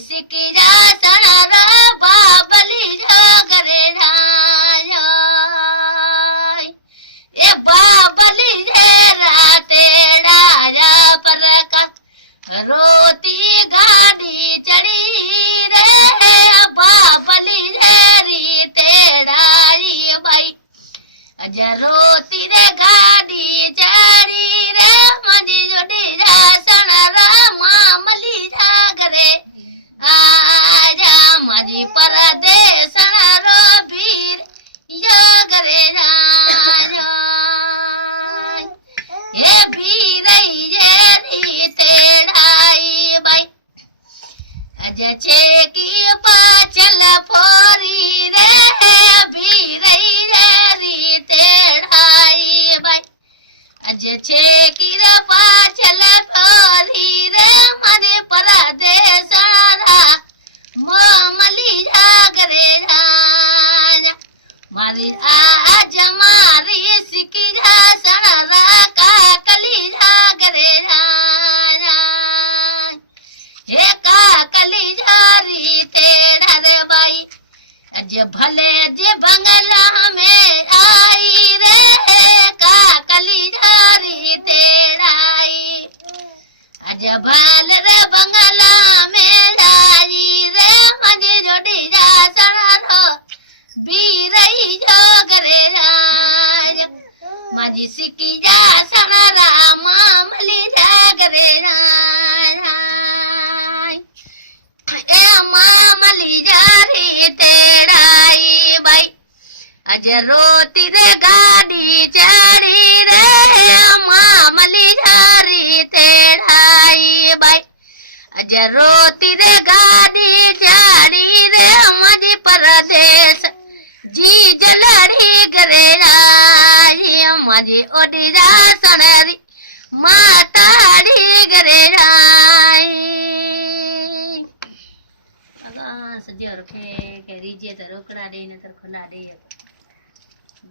सिकी जा सणारा बाबली जागरे जाय ए बाबली जे राते डाया पर का रोती गाड़ी चढ़ी रे बाबली झेरी तेड़ाई भाई अज रोती रे गाड़ी चढ़ी रे मजी जोड़ी जा सणरा मामली जागरे आजा मजी परदेस रो भीर जागरे जा ये भीर जेरी तेड़ाई भाई अज चेकी पाचल फोरी रे भीर जेरी तेड़ाई भाई अज चेकी पाचल फोरी रे मरे परदेस मामली जागरे जाना मारी आज मारी सिकी जा सणरा काकली जागरे जाना हे काकली जारी तेरा रे बाई अज भले जे बंगला में आई रे काकली जारी तेराई अज भल रे बंगला में आई रे मजे जोड़ी जा सणरो बीरई जोगरे राज मजी सिकी जा सणरा मामली जागरे राज ए मामली जारी तेराई बाई अज रोती रे गाड़ी चढ़ी रे मामली जारी तेराई बाई अज रोती रे गाड़ी चढ़ी रे मजी परदेस जी जलड़ी करे राई मजी ओडी जा सणरी माताड़ी करे राई सज्जो रखे के रीजे तो रोकड़ा दे न तो खुला दे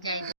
जय